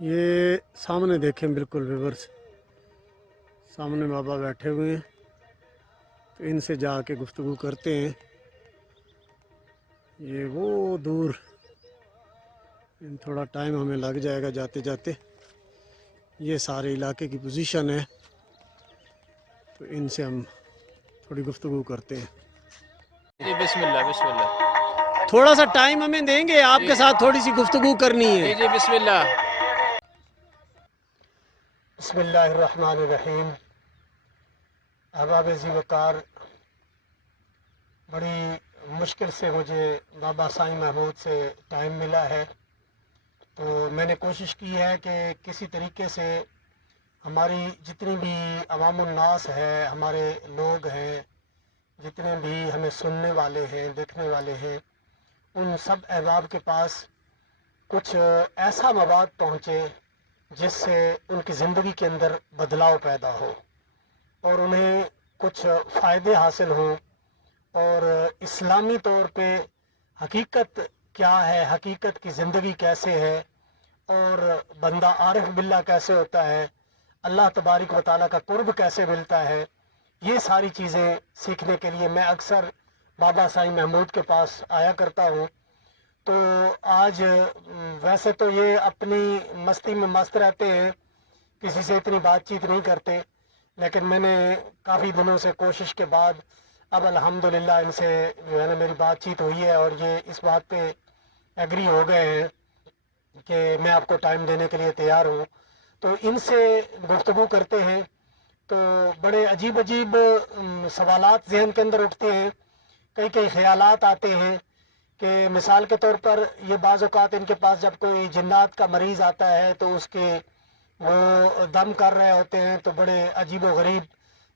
ये सामने देखें बिल्कुल रिवर्स, सामने बाबा बैठे हुए हैं, तो इनसे जाके गुफ्तगू करते हैं। ये वो दूर, थोड़ा टाइम हमें लग जाएगा जाते जाते। ये सारे इलाके की पोजीशन है, तो इनसे हम थोड़ी गुफ्तगू करते हैं। जी बिस्मिल्लाह बिस्मिल्लाह। थोड़ा सा टाइम हमें देंगे, आपके साथ थोड़ी सी गुफ्तगू करनी है। जी जी बिस्मिल्लाह। बिस्मिल्लाहिर्रहमानिर्रहीम। अहबाब ज़ी वक़ार, बड़ी मुश्किल से मुझे बाबा साईं महमूद से टाइम मिला है, तो मैंने कोशिश की है कि किसी तरीके से हमारी जितनी भी अवामुन्नास है, हमारे लोग हैं, जितने भी हमें सुनने वाले हैं, देखने वाले हैं, उन सब अहबाब के पास कुछ ऐसा मवाद पहुँचे जिससे उनकी ज़िंदगी के अंदर बदलाव पैदा हो और उन्हें कुछ फ़ायदे हासिल हों, और इस्लामी तौर पे हकीकत क्या है, हकीकत की ज़िंदगी कैसे है, और बंदा आरिफ बिल्ला कैसे होता है, अल्लाह तबारिक व तआला का कुर्ब कैसे मिलता है, ये सारी चीज़ें सीखने के लिए मैं अक्सर बाबा साईं महमूद के पास आया करता हूँ। तो आज वैसे तो ये अपनी मस्ती में मस्त रहते हैं, किसी से इतनी बातचीत नहीं करते, लेकिन मैंने काफ़ी दिनों से कोशिश के बाद अब अल्हम्दुलिल्लाह इनसे जो है ना मेरी बातचीत हुई है, और ये इस बात पे एग्री हो गए हैं कि मैं आपको टाइम देने के लिए तैयार हूँ। तो इनसे गुफ्तगू करते हैं, तो बड़े अजीब अजीब सवालात जहन के अंदर उठते हैं, कई कई ख्यालात आते हैं कि मिसाल के तौर पर ये बाज़ औक़ात इनके पास जब कोई जिन्नात का मरीज़ आता है तो उसके वो दम कर रहे होते हैं, तो बड़े अजीब व गरीब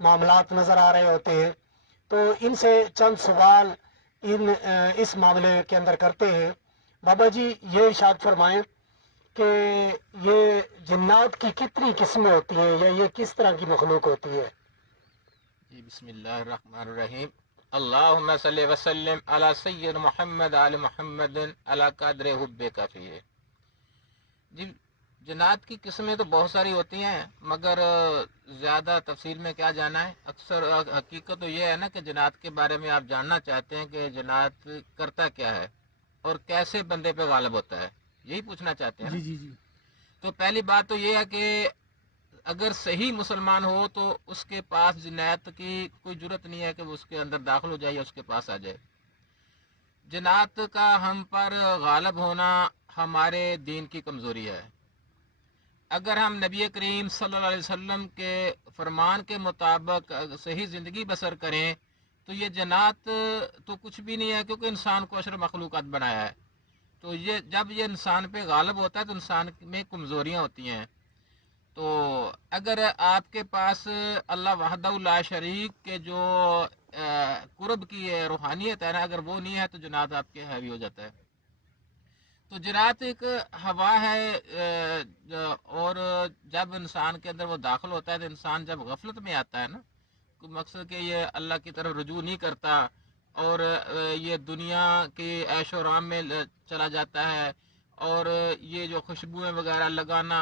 मामलात नज़र आ रहे होते हैं। तो इनसे चंद सवाल इस मामले के अंदर करते हैं। बाबा जी, ये इरशाद फरमाएं कि ये जिन्नात की कितनी किस्में होती हैं, या ये किस तरह की मखलूक होती है? जी बिस्मिल्लाहिर्रहमानिर्रहीम। अल्लाहुम्मा सल्लि व सल्लिम अला सय्यद मुहम्मद आल मुहम्मद अला कद्र हुब्बे काफी है। जी, जन्नात की किस्में तो बहुत सारी होती हैं, मगर ज़्यादा तफसील में क्या जाना है। अक्सर हकीकत तो ये है ना कि जन्नात के बारे में आप जानना चाहते हैं कि जन्नात करता क्या है और कैसे बंदे पे गालिब होता है, यही पूछना चाहते हैं ना। जी जी जी। तो पहली बात तो ये है कि अगर सही मुसलमान हो तो उसके पास जिन्नात की कोई जरूरत नहीं है कि वो उसके अंदर दाखिल हो जाए या उसके पास आ जाए। जिन्नात का हम पर गालिब होना हमारे दीन की कमज़ोरी है। अगर हम नबी करीम सल्लल्लाहु अलैहि वसल्लम के फरमान के मुताबिक सही ज़िंदगी बसर करें तो ये जन्नात तो कुछ भी नहीं है, क्योंकि इंसान को अशरफ मखलूक़ात बनाया है। तो ये जब ये इंसान पे गालिब होता है तो इंसान में कमज़ोरियाँ होती हैं। तो अगर आपके पास अल्लाह वहदहू ला शरीक के जो कुर्ब की रूहानियत है ना, अगर वो नहीं है तो जन्नात आपके हैवी हो जाता है। तो जन्नात एक हवा है, और जब इंसान के अंदर वो दाखिल होता है तो इंसान जब गफलत में आता है ना, मकसद कि ये अल्लाह की तरफ रुजू नहीं करता और ये दुनिया के ऐशो आराम में चला जाता है, और ये जो खुशबुएं वगैरह लगाना,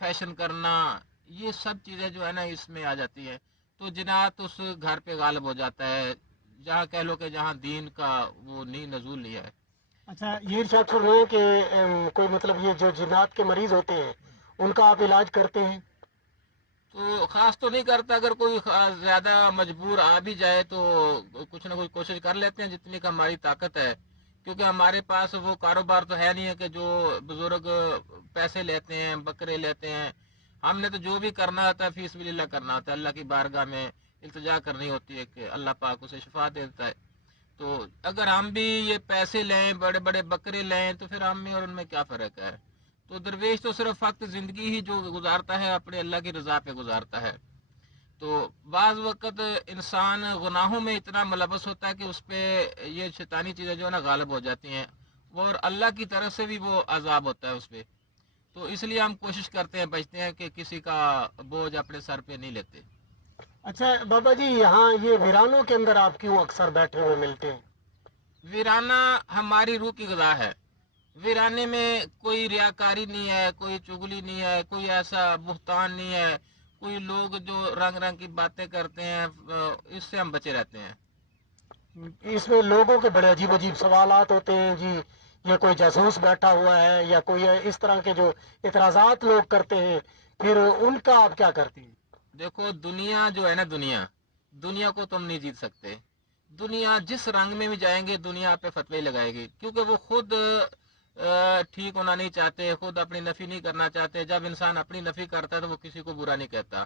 फैशन करना, ये सब चीज़ें जो है ना इसमें आ जाती है। तो जिन्नात उस घर पे गालिब हो जाता है, जहाँ कह लो कि जहाँ दीन का वो नहीं नजूल लिया है। अच्छा, ये इरशाद फरमाएं कि कोई मतलब ये जो जिन्नात के मरीज़ होते हैं उनका आप इलाज करते हैं? तो ख़ास तो नहीं करता, अगर कोई ज़्यादा मजबूर आ भी जाए तो कुछ ना कुछ कोशिश कर लेते हैं जितनी का हमारी ताकत है, क्योंकि हमारे पास वो कारोबार तो है नहीं है कि जो बुज़ुर्ग पैसे लेते हैं, बकरे लेते हैं। हमने तो जो भी करना होता है फीस बिल्लाह करना होता है, अल्लाह की बारगाह में इल्तिजा करनी होती है कि अल्लाह पाक उसे शिफा देता है। तो अगर हम भी ये पैसे लें, बड़े बड़े बकरे लें, तो फिर हम में और उनमें क्या फ़र्क है। तो दरवेश तो सिर्फ वक्त ज़िंदगी ही जो गुजारता है अपने अल्लाह की रज़ा पे गुजारता है। तो बाज़ वक़्त इंसान गुनाहों में इतना मुलवस होता है कि उस पर ये शैतानी चीज़ें जो है ना गालिब हो जाती हैं, और अल्लाह की तरफ से भी वो अजाब होता है उस पर। तो इसलिए हम कोशिश करते हैं, बचते हैं कि किसी का बोझ अपने सर पे नहीं लेते। अच्छा बाबा जी, यहाँ ये वीरानों के अंदर आप क्यों अक्सर बैठे हुए मिलते हैं? वीराना हमारी रूह की ग़िज़ा है। वीराने में कोई रियाकारी नहीं है, कोई चुगली नहीं है, कोई ऐसा बुहतान नहीं है, कोई लोग जो रंग रंग की बातें करते हैं, इससे हम बचे रहते हैं। इसमें लोगों के बड़े अजीब अजीब सवालात होते हैं जी, ये कोई जासूस बैठा हुआ है या कोई इस तरह के जो इतराजात लोग करते हैं, फिर उनका आप क्या करते हैं? देखो दुनिया जो है ना, दुनिया को तुम नहीं जीत सकते। दुनिया जिस रंग में भी जाएंगे दुनिया आप पे फतवे लगाएगी, क्योंकि वो खुद ठीक होना नहीं चाहते, खुद अपनी नफी नहीं करना चाहते। जब इंसान अपनी नफी करता है तो वो किसी को बुरा नहीं कहता।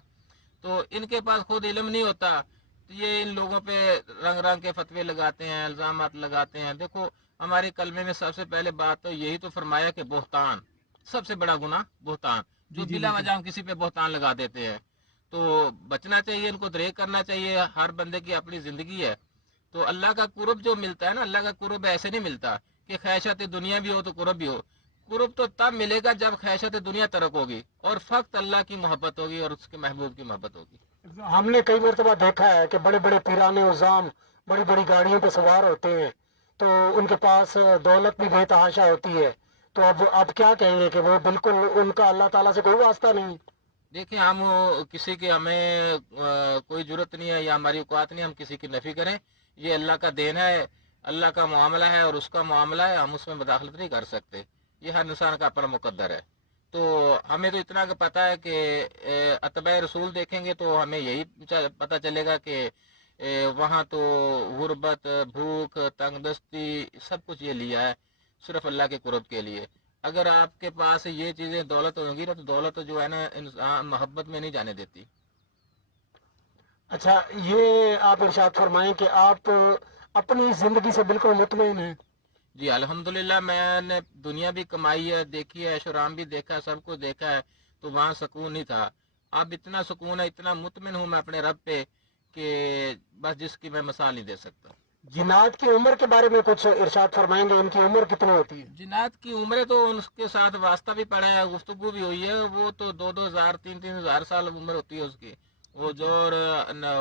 तो इनके पास खुद इल्म नहीं होता, तो ये इन लोगों पे रंग रंग के फतवे लगाते हैं, इल्जामात लगाते हैं। देखो हमारे कलमे में सबसे पहले बात तो यही तो फरमाया कि बोहतान सबसे बड़ा गुनाह, बोहतान जो बिला वजह हम किसी पे बोहतान लगा देते हैं। तो बचना चाहिए, इनको दरेक करना चाहिए। हर बंदे की अपनी जिंदगी है, तो अल्लाह का कुर्ब जो मिलता है ना, अल्लाह का कुर्ब ऐसे नहीं मिलता कि ख्वाहिशात दुनिया भी हो तो कुर्ब भी हो। कुर्ब तो तब मिलेगा जब ख्वाहिशात दुनिया तरक होगी और फक्त अल्लाह की मोहब्बत होगी और उसके महबूब की मोहब्बत होगी। हमने कई मरतबा देखा है कि बड़े बड़े पीराने उज़ाम बड़ी बड़ी गाड़ियों पर सवार होते हैं, तो उनके पास दौलत भी बेतहाशा होती है। तो अब आप क्या कहेंगे कि वो बिल्कुल उनका अल्लाह ताला से कोई वास्ता नहीं? देखिए हम किसी के हमें कोई जरूरत नहीं है या हमारी औकात नहीं हम किसी की नफी करें। ये अल्लाह का देन है, अल्लाह का मामला है और उसका मामला है, हम उसमें मुदाखलत नहीं कर सकते। ये हर इंसान का अपना मुकद्दर है। तो हमें तो इतना कि पता है कि अतबा रसूल देखेंगे तो हमें यही पता चलेगा कि वहाँ तो गुर्बत, भूख, तंगदस्ती सब कुछ ये लिया है सिर्फ अल्लाह के कुर्ब के लिए। अगर आपके पास ये चीज़ें दौलत होंगी ना, तो दौलत जो है ना इंसान मोहब्बत में नहीं जाने देती। अच्छा, ये आप इरशाद फरमाएं कि आप अपनी जिंदगी से बिल्कुल मुतमईन हैं? जी अल्हम्दुलिल्लाह, मैंने दुनिया भी कमाई है, देखी है, ऐशोराम भी देखा है, सब कुछ देखा है, तो वहाँ सुकून नहीं था। अब इतना सुकून है, इतना मुतमिन हूँ मैं अपने रब पे कि बस जिसकी मैं मिसाल नहीं दे सकता। जिन्नात की उम्र के बारे में कुछ इरशाद फरमाएंगे, उनकी उम्र कितनी होती है? जिन्नात की उम्रें तो उनके साथ वास्ता भी पड़ा है, गुफ्तगू भी हुई है। वो तो 2-2 हज़ार 3-3 हज़ार साल उम्र होती है उसकी। वो जो और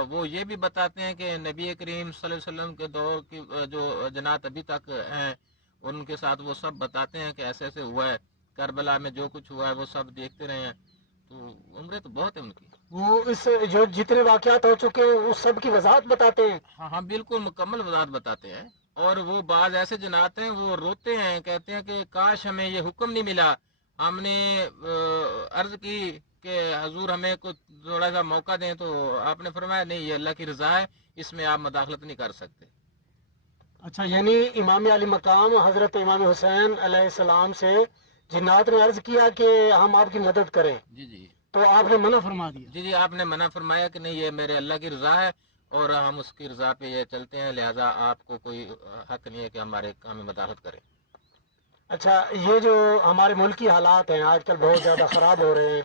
वो ये भी बताते हैं कि नबी करीम सल्लल्लाहु अलैहि वसल्लम के दौर की जो जनात अभी तक हैं उनके साथ वो सब बताते हैं कि ऐसे ऐसे हुआ है, करबला में जो कुछ हुआ है वो सब देखते रहे हैं। तो उम्रें तो बहुत है उनकी। वो इस जो जितने वाकयात हो चुके हैं उस सब की वजाहत बताते हैं? हाँ हाँ बिल्कुल मुकम्मल वजाहत बताते हैं। और वो बाज ऐसे जनाते हैं, वो रोते हैं, कहते हैं कि काश हमें ये हुक्म नहीं मिला। हमने अर्ज की कि हजूर हमें कुछ थोड़ा सा मौका दें, तो आपने फरमाया नहीं, ये अल्लाह की रजा है, इसमें आप मदाखलत नहीं कर सकते। अच्छा, यानी इमाम अली मकाम हजरत इमाम हुसैन अलैहिस्सलाम से जिन्नात ने अर्ज किया कि हम आपकी मदद करें, जी जी तो आपने मना फरमा दिया? जी जी आपने मना फरमाया कि नहीं, ये मेरे अल्लाह की रजा है और हम उसकी रजा पे ये चलते हैं, लिहाजा आपको कोई हक नहीं है कि हमारे काम में मदाखलत करें। अच्छा, ये जो हमारे मुल्क की हालात हैं आजकल बहुत ज़्यादा ख़राब हो रहे हैं,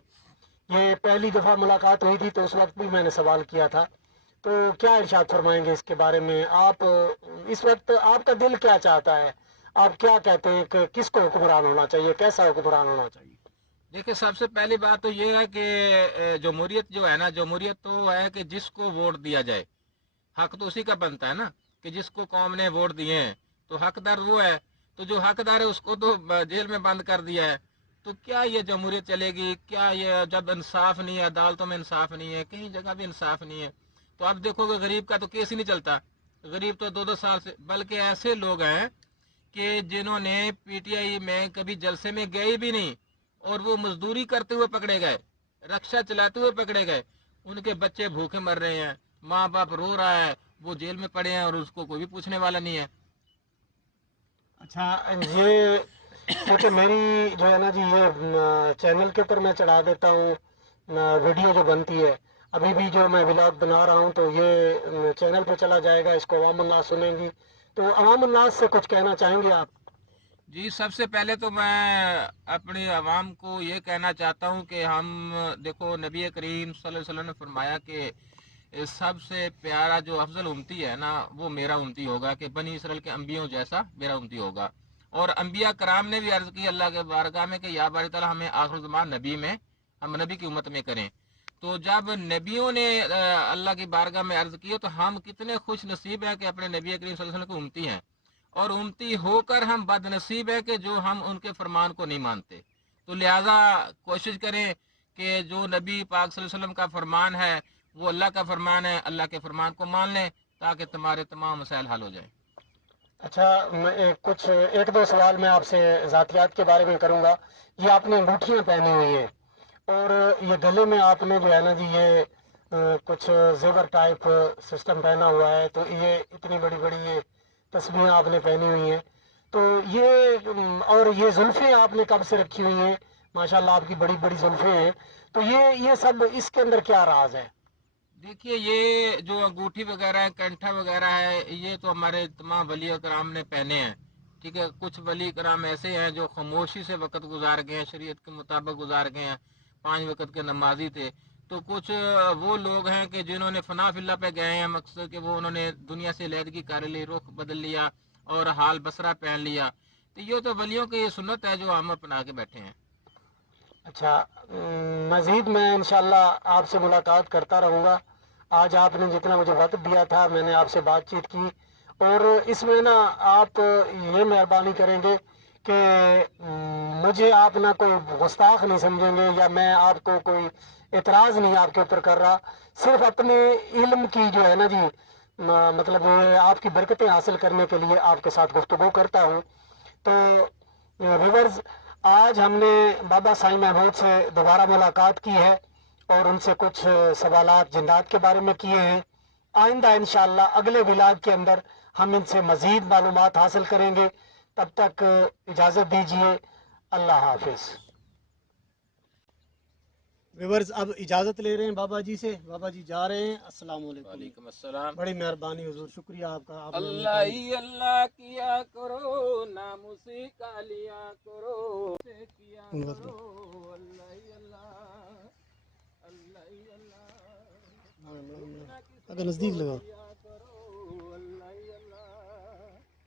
ये पहली दफ़ा मुलाकात हुई थी तो उस वक्त भी मैंने सवाल किया था, तो क्या इरशाद फरमाएंगे इसके बारे में? आप इस वक्त आपका दिल क्या चाहता है? आप क्या कहते हैं कि किसको हुक्मरान होना चाहिए, कैसा हुक्मरान होना चाहिए? देखिए सबसे पहली बात तो ये है कि जमहूरियत जो है ना, जमहूरियत तो है कि जिसको वोट दिया जाए, हक तो उसी का बनता है ना, कि जिसको कौम ने वोट दिए हैं तो हकदार वो है। तो जो हकदार है उसको तो जेल में बंद कर दिया है, तो क्या ये जमहूरियत चलेगी? क्या ये जब इंसाफ नहीं है, अदालतों में इंसाफ नहीं है, कहीं जगह भी इंसाफ नहीं है, तो आप देखोगे गरीब का तो केस ही नहीं चलता। गरीब तो 2-2 साल से, बल्कि ऐसे लोग हैं कि जिन्होंने पीटीआई में कभी जलसे में गए भी नहीं और वो मजदूरी करते हुए पकड़े गए, रक्षा चलाते हुए पकड़े गए, उनके बच्चे भूखे मर रहे हैं, माँ बाप रो रहा है, वो जेल में पड़े हैं और उसको कोई भी पूछने वाला नहीं है। अच्छा, ये क्योंकि मेरी जो है ना जी, ये चैनल के ऊपर मैं चढ़ा देता हूँ वीडियो जो बनती है, अभी भी जो मैं व्लॉग बना रहा हूँ तो ये चैनल पे चला जाएगा, इसको अवाम उन्नास सुनेंगी, तो अवाम उन्नास से कुछ कहना चाहेंगे आप? जी सबसे पहले तो मैं अपनी आवाम को ये कहना चाहता हूँ कि हम देखो नबी करीम सल्लल्लाहु अलैहि वसल्लम ने फरमाया कि सबसे प्यारा जो अफजल उम्मती है ना वो मेरा उम्मती होगा, कि बनी इसराइल के अंबियों जैसा मेरा उम्मती होगा। और अंबिया कराम ने भी अर्ज की अल्लाह के बारगाह में कि या बारी ताला हमें आखिर ज़मान नबी में, हम नबी की उम्मत में करें। तो जब नबियों ने अल्लाह की बारगाह में अर्ज की तो हम कितने खुश नसीब हैं कि अपने नबी करीम सल्लल्लाहु अलैहि वसल्लम की उम्मती हैं। اور امتی ہو کر ہم بدنصیب ہے کہ جو ہم ان کے فرمان کو نہیں مانتے. تو لہٰذا کوشش کریں کہ جو نبی پاک صلی اللہ علیہ وسلم کا فرمان ہے وہ اللہ کا فرمان ہے, اللہ کے فرمان کو مان لیں تاکہ تمہارے تمام مسائل حل ہو جائیں. اچھا میں ایک دو سوال میں آپ سے ذاتیات کے بارے میں کروں گا. یہ آپ نے انگوٹھیاں پہنی ہوئی ہیں اور یہ گلے میں آپ نے جو ہے نا جی یہ کچھ زیور ٹائپ سسٹم پہنا ہوا ہے, تو یہ اتنی بڑی بڑی یہ تسبیحیں آپ نے پہنی ہوئی ہیں, تو یہ اور یہ زلفیں آپ نے کب سے رکھی ہوئی ہیں؟ ماشاءاللہ آپ کی بڑی بڑی زلفیں ہیں, تو یہ سب اس کے اندر کیا راز ہے؟ دیکھیے یہ جو انگوٹھی وغیرہ ہے, کینٹھا وغیرہ ہے, یہ تو ہمارے تمام ولی کرام نے پہنے ہیں. ٹھیک ہے, کچھ ولی کرام ایسے ہیں جو خاموشی سے وقت گزار گئے ہیں, شریعت کے مطابق گزار گئے ہیں, 5 وقت کے نمازی تھے. تو کچھ وہ لوگ ہیں کہ جنہوں نے فنا فی اللہ پہ گئے ہیں, مقصد کہ وہ انہوں نے دنیا سے علیحدگی کر لی, رخ بدل لیا اور حال بسرا پہن لیا. تو یہ تو ولیوں کی یہ سنت ہے جو ہم اپنا کے بیٹھے ہیں. اچھا, مزید میں انشاءاللہ آپ سے ملاقات کرتا رہوں گا. آج آپ نے جتنا مجھے وقت دیا تھا میں نے آپ سے بات چیت کی, اور اس میں نا آپ یہ مہربانی کریں گے کہ مجھے آپ نہ کوئی گستاخ نہیں سمجھیں گے, یا میں آپ کو کوئی اعتراض نہیں آپ کے اوپر کر رہا, صرف اپنے علم کی جو ہے نا جی مطلب آپ کی برکتیں حاصل کرنے کے لیے آپ کے ساتھ گفتگو کرتا ہوں. تو ویورز, آج ہم نے بابا سائیں محمود سے دوبارہ ملاقات کی ہے اور ان سے کچھ سوالات جنات کے بارے میں کیے ہیں. آئندہ انشاءاللہ اگلے ولاگ کے اندر ہم ان سے مزید معلومات حاصل کریں گے. تب تک اجازت دیجیے, اللہ حافظ. ویورز اب اجازت لے رہے ہیں بابا جی سے, بابا جی جا رہے ہیں. السلام علیکم. وعلیکم السلام. بڑی مہربانی حضور, شکریہ آپ کا. آپ نے اللہ ہی اللہ کیا کرو, نام اسی کا لیا کرو, کیا کرو اللہ ہی اللہ, اللہ ہی اللہ, اگر نزدیک لگاؤ.